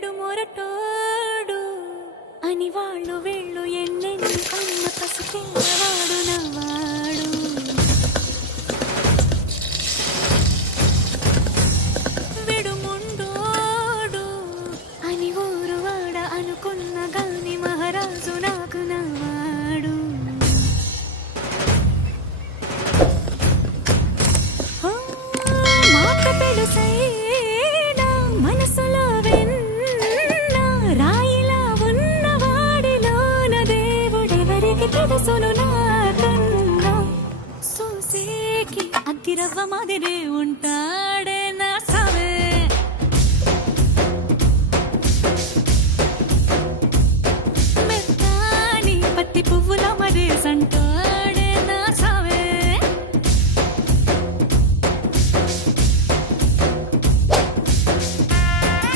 విడు మొరటోడు అని వాళ్ళు వీళ్ళు ఎన్నెన్ని అన్న పసిపిల్లవాడు నవ్వాడు. విడు ముండోడు అని ఊరు వాడ అనుకున్న గాని మహారాజు నాకు నవ్వాడు. మాట పెడుసైనా మనసులో వెన్న రాయిలా ఉన్నవాడిలోన దేవుడెవరికి తెలుసును నాకన్నా. సూసేకి అగ్గిరవ్వ మాదిరి